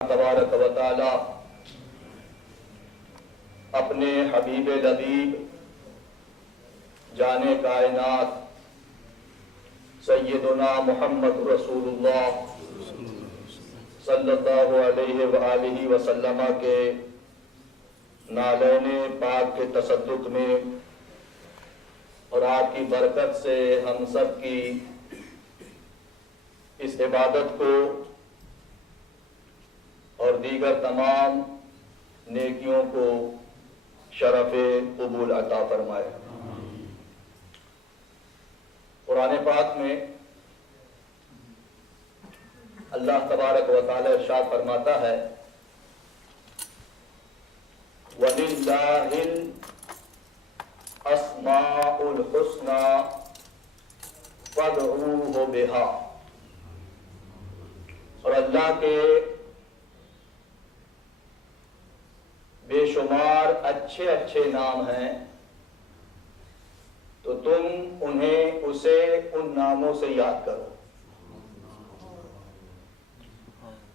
तबारक व तआला अपने हबीब लबीब जाने कायनात सय्यदुना मुहम्मद रसूलुल्लाह सल्लल्लाहु अलैहि व आलिहि वसल्लम के नालैने पाक के तसद्दुक में और आपकी बरकत से हम सब की इस इबादत को और दीगर तमाम नेकियों को शरफ़े कबूल अता फरमाए। कुरान पाक में अल्लाह तबारक व तआला इरशाद फरमाता है, वलिल्लाहिल अस्माउल हुस्ना फदऊहु बिहा। और अल्लाह के बेशुमार अच्छे अच्छे नाम हैं, तो तुम उन्हें उसे उन नामों से याद करो।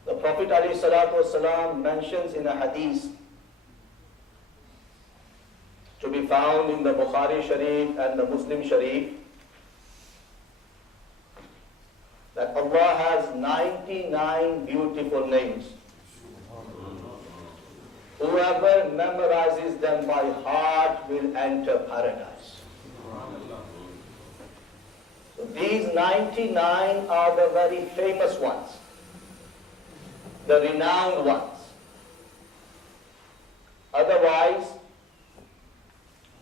The Prophet alayhi salatu wasalam mentions in a hadith to be found in the Bukhari Sharif and the Muslim Sharif that Allah has 99 beautiful names. Whoever memorizes them by heart will enter paradise. So these 99 are the very famous ones, the renowned ones. Otherwise,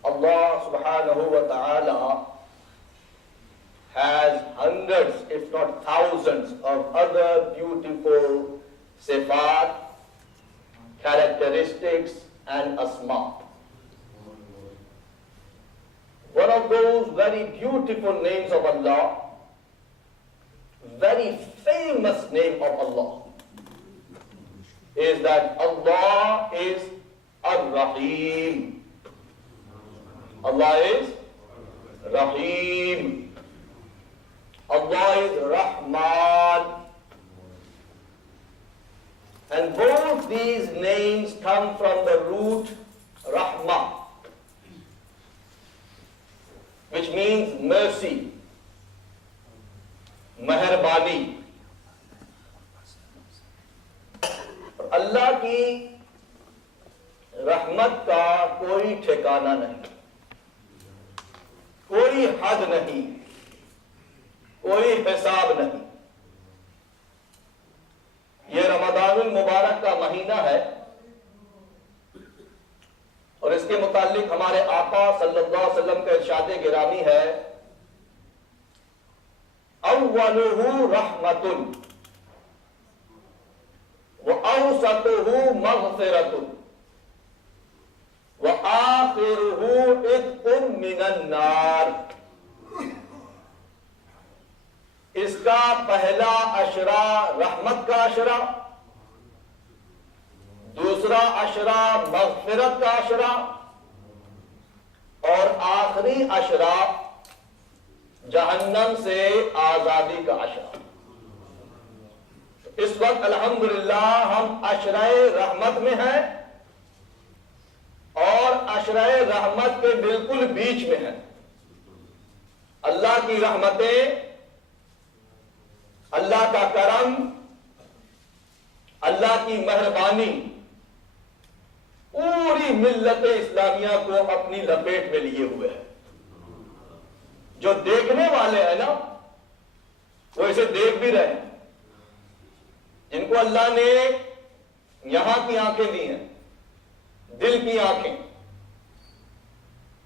Allah subhanahu wa ta'ala has hundreds, if not thousands, of other beautiful sifat, characteristics and asma. One of those very beautiful names of Allah, very famous name of Allah, is that Allah is Ar-Rahim. Allah is Rahim. Allah is Rahman. And both these names come from the root Rahmah, which means mercy, मेहरबानी। अल्लाह की रहमत का कोई ठिकाना नहीं, कोई हद नहीं, कोई हिसाब नहीं। ये रमज़ानुल मुबारक का महीना है और इसके मुतालिक हमारे आका सल्लल्लाहु अलैहि वसल्लम का इरशाद गिरामी है, अव्वलुहु रहमतुन व औसतुहु मग़फ़िरतुन व आखिरुहु इत्क़ुन मिनन नार। इसका पहला अशरा रहमत का अशरा, दूसरा अशरा मग़फ़िरत का अशरा और आखिरी अशरा जहन्नम से आजादी का अशरा। इस वक्त अल्हम्दुलिल्लाह हम अशराए रहमत में हैं और अशराए रहमत के बिल्कुल बीच में हैं। अल्लाह की रहमतें, अल्लाह का करम, अल्लाह की मेहरबानी पूरी मिल्लत इस्लामिया को अपनी लपेट में लिए हुए है। जो देखने वाले हैं ना, वो इसे देख भी रहे हैं। जिनको अल्लाह ने यहां की आंखें दी हैं, दिल की आंखें,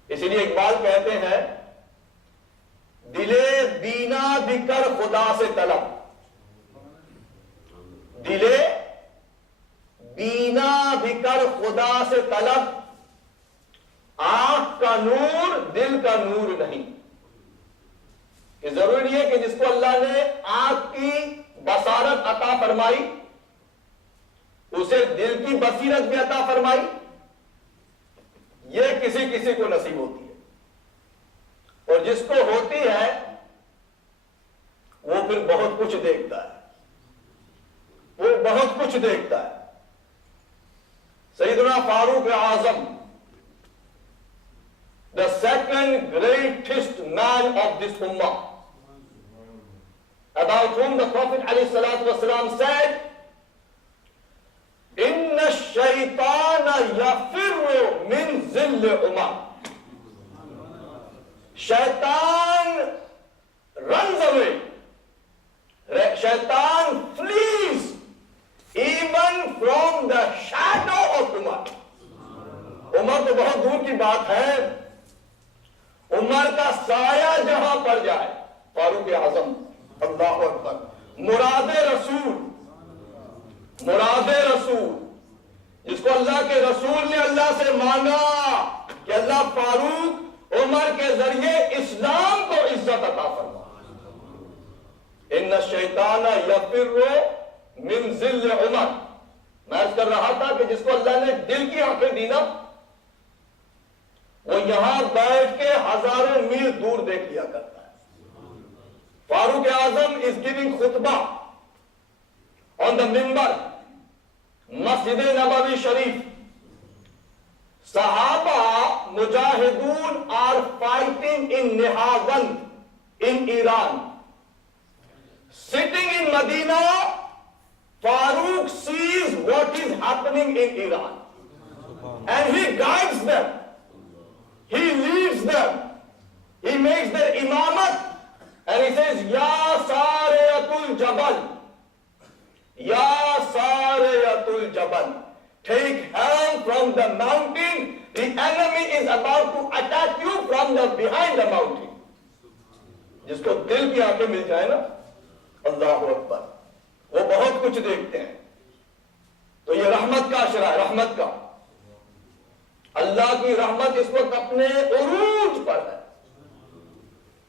इसलिए इकबाल कहते हैं, दिले बीना भी कर खुदा से तलब, दिले बीना भी कर खुदा से तलब, आंख का नूर दिल का नूर नहीं। कि जरूरी नहीं है कि जिसको अल्लाह ने आंख की बसारत अता फरमाई उसे दिल की बसीरत भी अता फरमाई। यह किसी किसी को नसीब होती है और जिसको होती है वो फिर बहुत कुछ देखता है। वो बहुत कुछ देखता है। सैयदना Farooq Azam, the second greatest man of this उम्मा, about whom the Prophet ﷺ said, Inna shaytana yafirru min zilli Umar. Shaitan runs away. Shaitan flees even from the shadow of Umar. Umar तो बहुत दूर की बात है, उमर का साया जहां पर जाए, फारूक आजम, अल्लाह अकबर, मुरादे रसूल, मुरादे रसूल, जिसको अल्लाह के रसूल ने अल्लाह से मांगा कि अल्लाह फारूक उमर के जरिए इस्लाम को इज्जत अता फरमा। इन्ना शैताना यफिर्रु मिन जिल्ल उमर। मैं अर्ज कर रहा था कि जिसको अल्लाह ने दिल की आंखें दी ना, वो यहां बैठ के हजारों मील दूर देख लिया करता है। फारूक आजम इज गिविंग खुतबा ऑन द मिंबर, मस्जिद नबवी शरीफ। सहाबा मुजाहिदून are fighting in Nahavand in Iran. Sitting in Medina, Farooq sees what is happening in Iran, and he guides them, he leads them, he makes their imamat, and he says, Ya Sariyatul Jabal, Ya Sariyatul Jabal, take helm from the mountain, the enemy is about to attack you from the behind the mountain. जिसको दिल की आंखें मिल जाए ना, अल्लाह अकबर, वो बहुत कुछ देखते हैं। तो ये रहमत का अशरा है, रहमत का। अल्लाह की रहमत इस वक्त अपने उरूज पर है,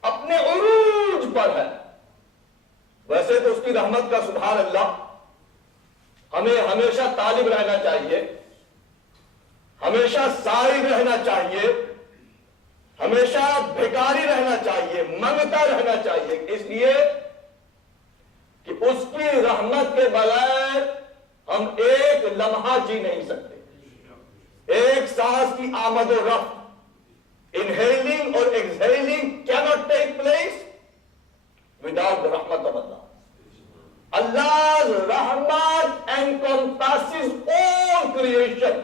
अपने उरूज पर है। वैसे तो उसकी रहमत का सुभान अल्लाह हमें हमेशा तालिब रहना चाहिए, हमेशा साइल रहना चाहिए, हमेशा भिखारी रहना चाहिए, मंगता रहना चाहिए, इसलिए कि उसकी रहमत के बगैर हम एक लम्हा जी नहीं सकते। एक सांस की आमद और रफ्त, इनहेलिंग और exhaling cannot take place without the रहमत of Allah. Allah's rahmat encompasses all creation.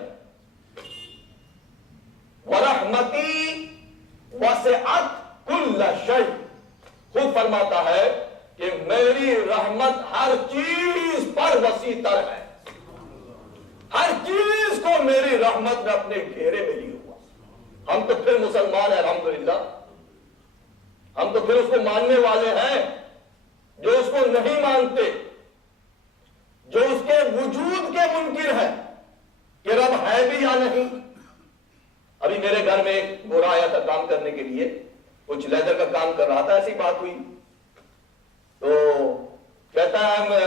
wa rahmati wasi'at kull shay। खुद फरमाता है कि मेरी रहमत हर चीज पर वसी तर है, हर चीज को मेरी रहमत ने अपने घेरे में लिया हुआ। हम तो फिर मुसलमान हैं अल्हम्दुलिल्लाह, हम तो फिर उसको मानने वाले हैं। जो उसको नहीं मानते, जो उसके वजूद के मुनकिर है कि रब है भी या नहीं। अभी मेरे घर में एक गोरा आया था काम करने के लिए, कुछ लेदर का काम कर रहा था, ऐसी बात हुई तो कहता है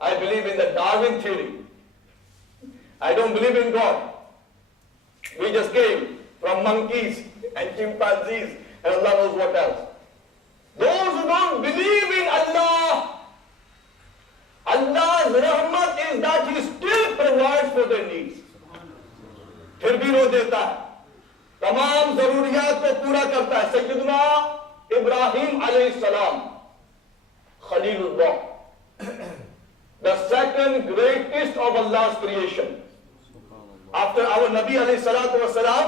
I believe in the Darwin theory, I don't believe in God, we just came from monkeys and chimpanzees and Allah knows what else. Those who don't believe in Allah, Allah's rahmat is that He still provides for their needs. फिर भी वो देता है, तमाम जरूरियात को पूरा करता है। सैयदना इब्राहिम अलैहिस्सलाम Khalilullah, the second greatest of Allah's creation after our Nabi alayhi salatu wasalam,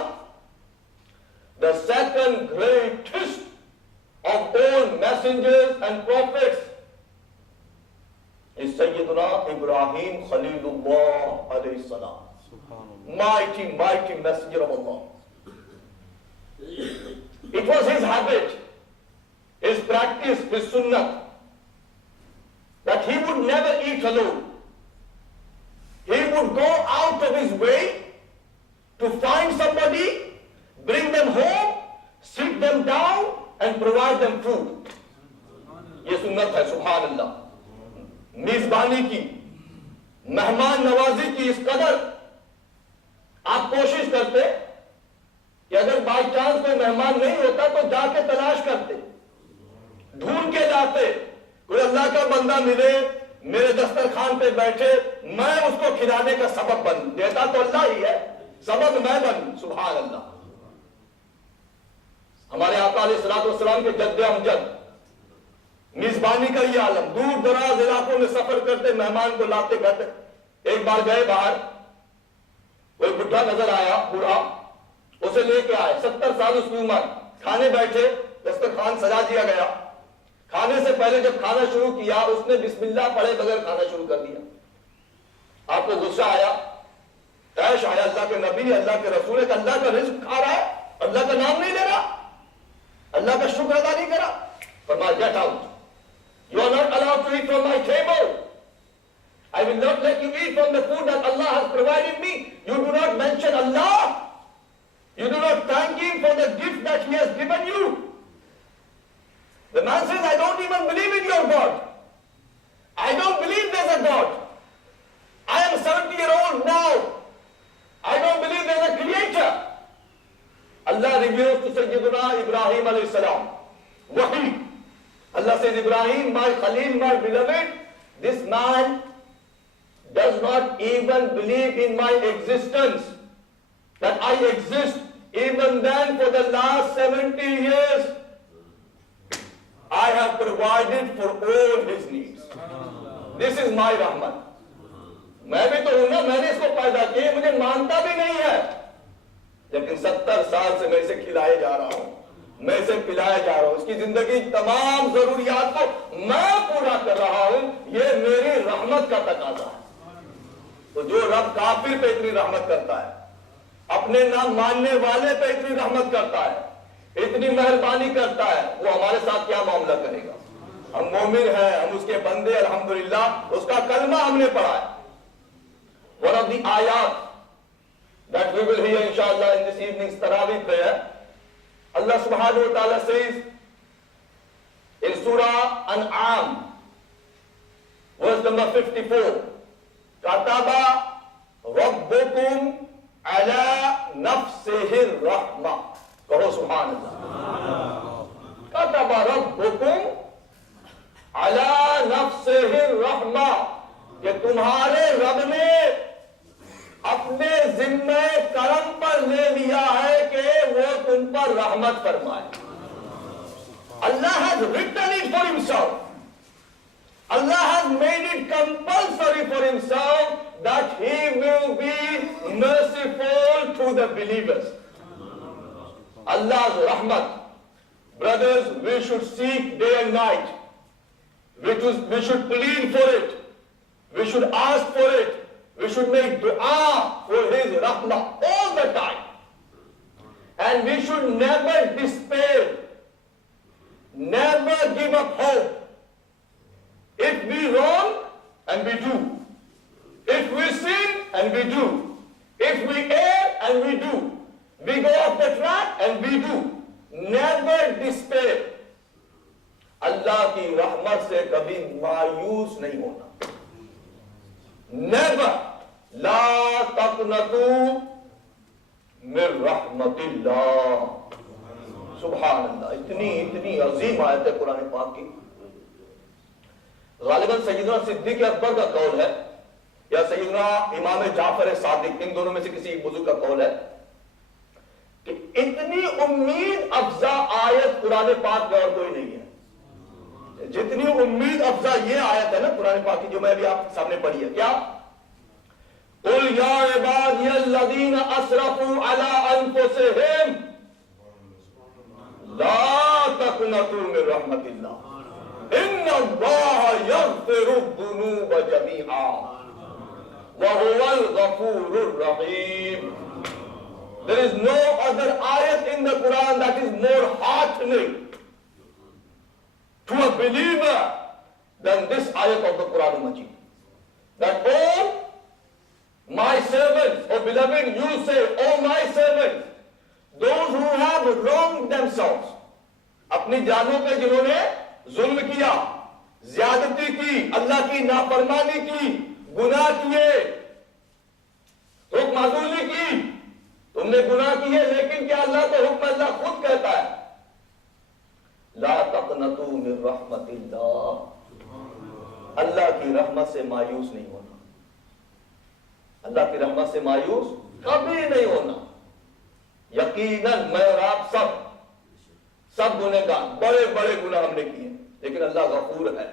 the second greatest of all messengers and prophets is Sayyiduna Ibrahim Khalilullah alayhi salam. Mighty messenger of Allah. It was his habit, his practice, his sunnah, that he would never eat alone. He would go out of his way to find somebody, bring them home, sit them down and provide them food. ये सुन्नत है, सुभान अल्लाह। मेजबानी की, मेहमान नवाजी की इस कदर आप कोशिश करते कि अगर बाई चांस कोई मेहमान नहीं होता तो जाके तलाश करते, ढूंढ के जाते, कोई अल्लाह का बंदा मिले मेरे दस्तरखान पे बैठे, मैं उसको खिलाने का सबब बन, देता तो अल्लाह ही है, सबब मैं बन। सुभान अल्लाह। हमारे आका अलैहिस्सलाम के जद्दे अमजद मिजबानी का ये आलम, दूर दराज इलाकों में सफर करते, मेहमान को लाते करते। एक बार गए बाहर, कोई बुढ़ा नजर आया, बूढ़ा, उसे लेके आए, 70 साल उसकी उम्र। खाने बैठे, दस्तरखान सजा दिया गया। खाने से पहले जब खाना शुरू किया, उसने बिस्मिल्लाह पढ़े बगैर खाना शुरू कर दिया। आपको गुस्सा आया, तैश आया, अल्लाह के नबी, अल्लाह के रसूल, अल्लाह का रिज्क खा रहा है, अल्लाह का नाम नहीं ले रहा, अल्लाह का शुक्र अदा नहीं करा। फरमाया, get out, you are not allowed to eat from my table. I will not let you eat from the food that Allah has provided me. You do not mention Allah. You do not thank Him for the gift that He has given you. The man says, I don't even believe in your God. I don't believe there's a God. I am 70-year-old now. I don't believe there's a creator. Allah reveals to Sayyidina Ibrahim alayhi salam. Wahi. Allah says, Ibrahim, my Khalil, my beloved, this man does not even believe in my existence, that I exist. Even then, for the last 70 years, I have provided for all his needs. This is my rahmat. मैं भी तो हूं ना, मैंने इसको पैदा किया, मुझे मानता भी नहीं है, लेकिन 70 साल से मैं इसे खिलाए जा रहा हूं, मैं इसे पिलाया जा रहा हूं, इसकी जिंदगी तमाम जरूरियात को मैं पूरा कर रहा हूं, ये मेरी रहमत का तकाजा है। तो जो रब काफिर पे इतनी रहमत करता है, अपने नाम मानने वाले पे इतनी रहमत करता है, इतनी मेहरबानी करता है, वो हमारे साथ क्या मामला करेगा। हम मोमिन हैं, हम उसके बंदे, अल्हम्दुलिल्लाह, उसका कलमा हमने पढ़ा है। One of the ayat that we will hear inshallah in this evening's Tarawih prayer, Allah subhanahu wa ta'ala says in Surah An'am, verse number 54, Kataba Rabbukum ala nafsihir rahma. Kaho subhanallah. Kataba Rabbukum ala nafsihir rahma. कि तुम्हारे रब ने अपने जिम्मे करम पर ले लिया है कि वो तुम पर रहमत फरमाए। Allah has written it for himself. Allah has made it compulsory for himself that he will be merciful to the believers. Allah's rahmat. Brothers, we should seek day and night. We should plead for it. We should ask for it. We should make dua for his rahmah all the time. And we should never despair. Never give up hope. If we wrong, and we do. If we sin, and we do. If we err, and we do. We go off the track, and we do. Never despair. Allah की रहमत से कभी मायूस नहीं होना। Never. ला तक़नतू मिन रहमतिल्लाह। सुभान अल्लाह। इतनी अजीम आयत है कुरान पाक की। गालिबन सैयदना सिद्दीक़ अकबर का कौल है या सैयदना इमाम जाफर सादिक, इन दोनों में से किसी बुजुर्ग का कौल है कि इतनी उम्मीद अफजा आयत कुरान पाक में और कोई नहीं है जितनी उम्मीद अफजा ये आयत है ना कुरान पाक की, जो मैं अभी आपके सामने पढ़ी है। क्या? कुल या इबादियल्लज़ीना असरफू अला अनफुसिहिम ला तक़नतू मिन रहमतिल्लाह इन्नल्लाहा यग़फिरुद्दुनूब जमीआ व हुवल गफूरुर रहीम। There is no other ayat in the Quran that is more heartening to a believer than this ayat of the Quran Majid. That, oh my servants, oh beloved, you say, oh my servants, those who have wronged themselves, अपनी जानों पे जिन्होंने जुल्म किया, ज्यादती की, अल्लाह की नाफरमानी की, गुनाह किए, हुक्म की, तुमने गुनाह किए, लेकिन क्या अल्लाह को हुक्म अल्लाह खुद कहता है ला तक़नतू मिन रहमतिल्लाह। अल्लाह की रहमत से मायूस नहीं होना, अल्लाह की रहमत से मायूस कभी नहीं होना। यकीनन मैं और आप सब गुनहगार, बड़े बड़े गुनाह हमने किए, लेकिन अल्लाह गफूर है,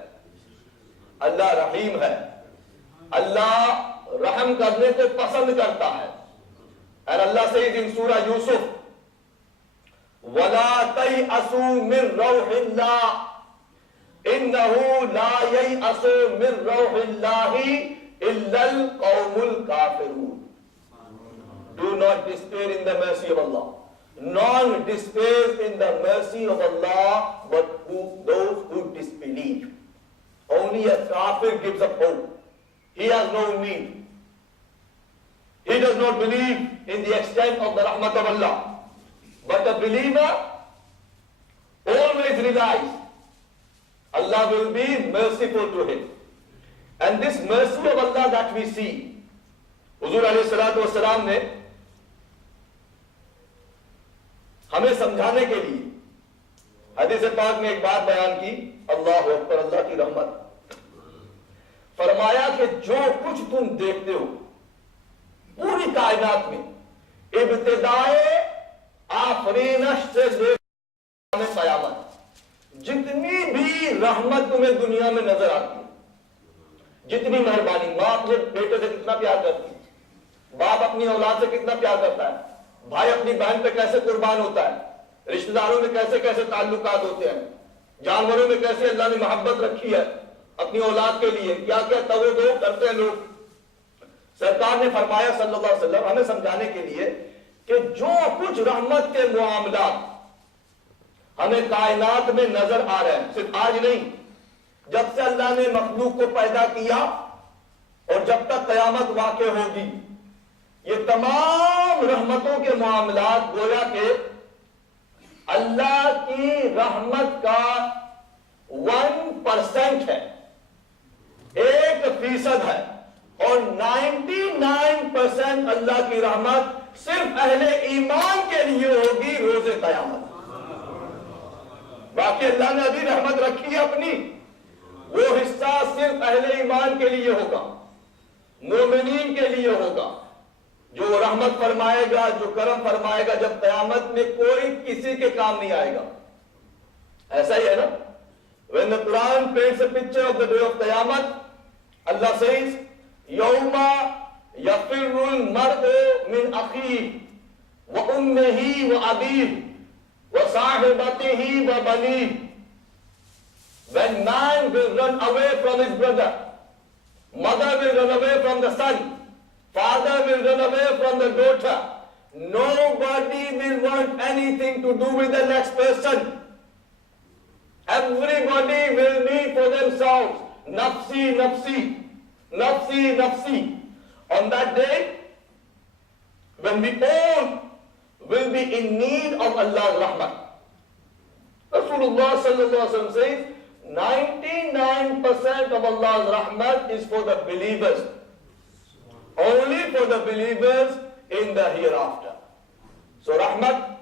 अल्लाह रहीम है, अल्लाह रहम करने को पसंद करता है। और अल्लाह से इन सूरा यूसुफ, वला तयअसू मिन रौहिल्लाह इन्नहु ला ययअसू मिन रौहिल्लाहि इल्लल कौमुल काफिरून। Do not despair in the mercy of Allah. None despairs in the mercy of Allah, but those who disbelieve. Only a kafir gives up hope. He has no need. He does not believe in the extent of the rahmat of Allah. But a believer always relies Allah will be merciful to him. And this mercy of Allah that we see, हुजूर अलैहिस्सलातु वस्सलाम ने हमें समझाने के लिए हदीस पाक में एक बात बयान की, अल्लाहु अकबर, अल्लाह की रहमत। फरमाया कि जो कुछ तुम देखते हो पूरी कायनात में, इब्तिदाए आफरीनश से लेकर क़यामत, जितनी भी रहमत तुम्हें दुनिया में नजर आती है, जितनी मेहरबानी, मां अपने बेटे से कितना प्यार करती है, बाप अपनी औलाद से कितना प्यार करता है, भाई अपनी बहन पे कैसे कुर्बान होता है, रिश्तेदारों में कैसे कैसे ताल्लुकात होते हैं, जानवरों में कैसे अल्लाह ने मोहब्बत रखी है अपनी औलाद के लिए, क्या क्या तवज्जो करते हैं लोग। सरकार ने फरमाया सल्लल्लाहु अलैहि वसल्लम हमें समझाने के लिए कि जो कुछ रहमत के मामलात हमें कायनात में नजर आ रहे हैं, सिर्फ आज नहीं, जब से अल्लाह ने मखलूक को पैदा किया और जब तक कयामत वाक़ई होगी, ये तमाम रहमतों के मामलात गोया के अल्लाह की रहमत का 1% है, 1% है, और 99% अल्लाह की रहमत सिर्फ अहले ईमान के लिए होगी रोज़े कयामत। बाकी अल्लाह ने अभी रहमत रखी है अपनी, वो हिस्सा सिर्फ अहले ईमान के लिए होगा, मोमिनीन के लिए होगा, जो रहमत फरमाएगा, जो करम फरमाएगा, जब कयामत में कोई किसी के काम नहीं आएगा। ऐसा ही है ना, when the Quran paints a picture of the day of Qiyamah, Allah says, यौमा यफिरुल मर्'उ मिन अखीही व उम्मिही व अबीही व साहिबतिही व बनीही। When man will run away from his brother, mother will run away from the son, father will run away from the daughter, nobody will want anything to do with the next person. Everybody will be for themselves. Nafsi, nafsi, nafsi, nafsi. On that day, when we all will be in need of Allah's rahmah, Rasulullah sallallahu alaihi wasallam says, 99% of Allah's rahmat is for the believers. Only for the believers in the hereafter. So rahmat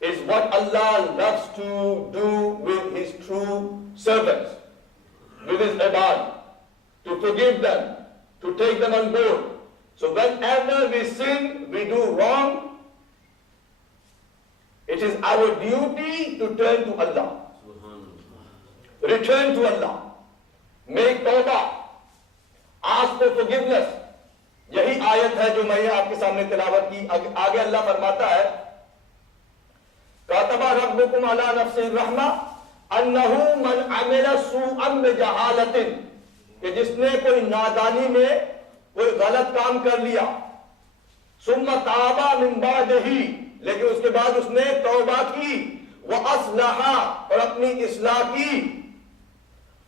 is what Allah loves to do with His true servants, with His ibad, to forgive them, to take them on board. So whenever we sin, we do wrong, it is our duty to turn to Allah. Return to Allah. Make tawbah. Ask for forgiveness. यही आयत है जो मैंने आपके सामने तिलावत की। आगे अल्लाह फरमाता है, कातबा रब्बुकुम अला नफ्सिर रहमा अन्नहु मन अमिला सूअन बिजहालतिन, कि जिसने कोई नादानी में कोई गलत काम कर लिया, सुम्मा ताबा मिन बादिही, लेकिन उसके बाद उसने तौबा की, व अस्लहा, और अपनी इस्लाह की,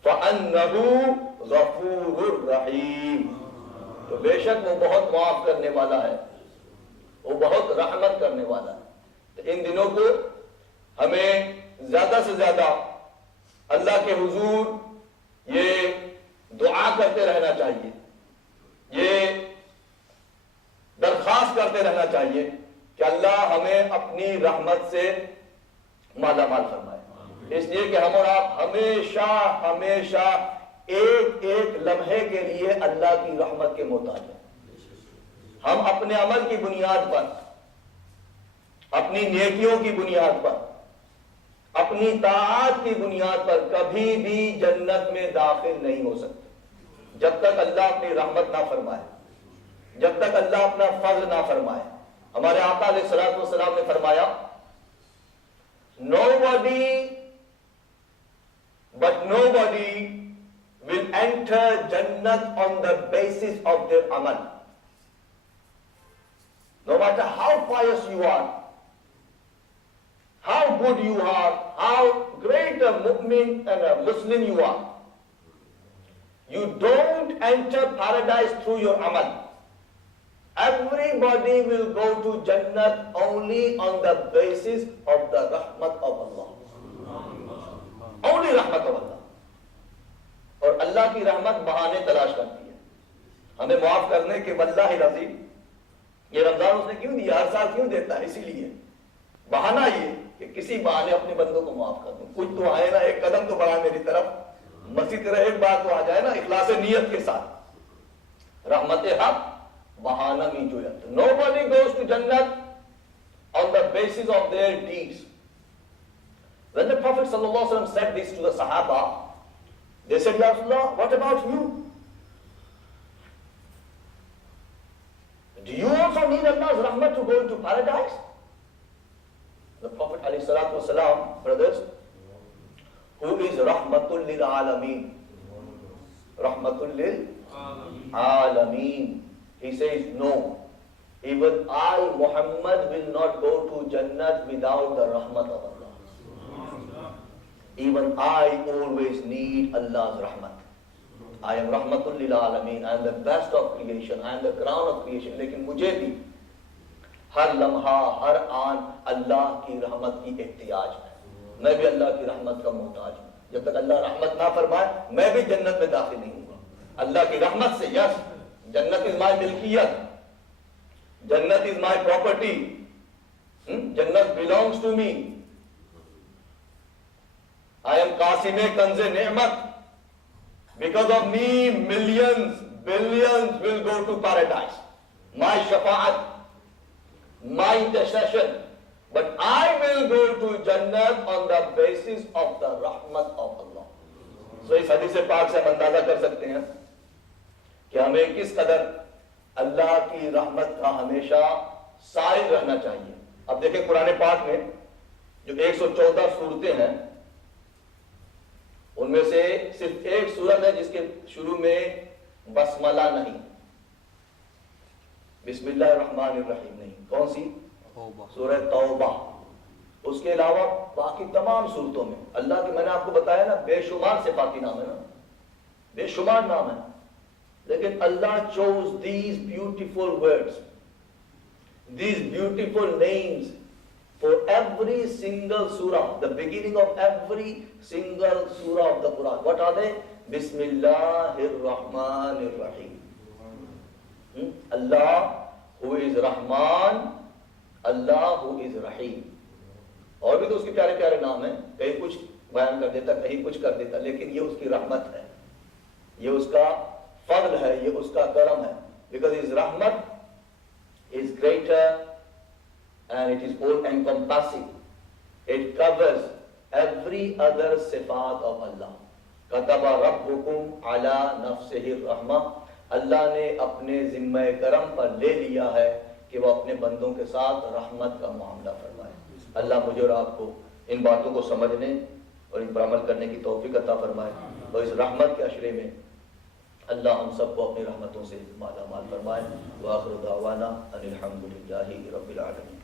फअन्नहु गफूरुर रहीम, तो बेशक वो बहुत माफ करने वाला है, वो बहुत रहमत करने वाला है। तो इन दिनों को हमें ज्यादा से ज्यादा अल्लाह के हुजूर ये दुआ करते रहना चाहिए, ये दरख्वास्त करते रहना चाहिए कि अल्लाह हमें अपनी रहमत से माला माल फरमाए। इसलिए कि हम और आप हमेशा हमेशा एक एक लम्हे के लिए अल्लाह की रहमत के मोहताज हैं। हम अपने अमल की बुनियाद पर, अपनी नेकियों की बुनियाद पर, अपनी ताआत की बुनियाद पर कभी भी जन्नत में दाखिल नहीं हो सकते जब तक अल्लाह अपनी रहमत ना फरमाए, जब तक अल्लाह अपना फज़ल ना फरमाए। हमारे आका अलैहिस्सलातु वस्सलाम ने फरमाया, nobody will enter Jannat on the basis of their amal. No matter how pious you are, how good you are, how great a mu'min and a Muslim you are, you don't enter paradise through your amal. Everybody will go to Jannat only on the basis of the rahmat of Allah. Only rahmat of Allah. और अल्लाह की रहमत बहाने तलाश करती है हमें माफ करने के। वल्लाहि अज़ीम, ये रमजान उसने क्यों दिया, हर साल क्यों देता है? इसीलिए बहाना ये कि किसी बहाने अपने बंदों को माफ कर दूं। कुछ तो आए ना, एक कदम तो बढ़ा मेरी तरफ, मस्जिद रहे एक बार तो आ जाए ना इखलास नियत के साथ। रहमत हक बहाना में जो है, nobody goes to Jannat on the basis of their deeds. When the Prophet sallallahu alaihi wasallam said this to the Sahaba, they said, Ya Rasulullah, what about you? Do you also need Allah's rahmat to go into paradise? The Prophet alayhi salatu wasalam, brothers, who is rahmatul lil alameen, rahmatul lil alameen, he says, no, even I, Muhammad, will not go to Jannat without the rahmat of Allah. Even I always need Allah's rahmat. I am rahmatul lil alameen, I am the best of creation, I am the crown of creation. लेकिन मुझे भी हर लम्हा, हर आन अल्लाह की रहमत की एहतियाज है। मैं भी अल्लाह की रहमत का मोहताज हूँ। जब तक अल्लाह रहमत ना फरमाए, मैं भी जन्नत में दाखिल नहीं हूँगा। अल्लाह की रहमत से, यस, जन्नत इज माई मिल्कियत, जन्नत इज माई प्रॉपर्टी, जन्नत belongs to me. I am Qasime Kanze Ne'mat. Because of me, millions, billions will go to paradise. My shafa'at, my intercession. But I will go to Jannat on the basis of the rahmat of Allah. So इस हदीस पाक से हम अंदाजा कर सकते हैं कि हमें किस कदर अल्लाह की रहमत का हमेशा साइल रहना चाहिए। अब देखें कुरान पाक में जो 114 सूरतें हैं, उनमें से सिर्फ एक सूरत है जिसके शुरू में बसमला नहीं, बिस्मिल्लाहिर्रहमानिर्रहीम नहीं। कौन सी? सूरह तौबा। उसके अलावा बाकी तमाम सूरतों में अल्लाह के, मैंने आपको बताया ना, बेशुमार सिफाती नाम है ना, बेशुमार नाम है, लेकिन Allah chose these beautiful words, these beautiful names for every single surah, the beginning of every single surah of the Quran. What are they? Bismillahir Rahmanir Rahim. Allah who is Rahman, Allah who is Rahim. और भी तो उसके प्यारे प्यारे नाम हैं, कहीं कुछ बयान कर देता, कहीं कुछ कर देता, लेकिन ये उसकी रहमत है, ये उसका फضل है, ये उसका करम है। Because his rahmat is greater and it is all encompassing. It covers every other sifat of Allah. Kataba rabbukum ala nafsihi rahma. अल्लाह ने अपने जिम्मे करम पर ले लिया है कि वो अपने बंदों के साथ रहमत का मामला फरमाए। अल्लाह मुझे और आपको इन बातों को समझने और इन पर अमल करने की तौफीक अता फरमाए और इस रहमत के अशरे में अल्लाह हम सबको अपनी रहमतों से माला माल फरमाए। व आखिर दावाना अनिल हम्दुलिल्लाहि रब्बिल आलमीन।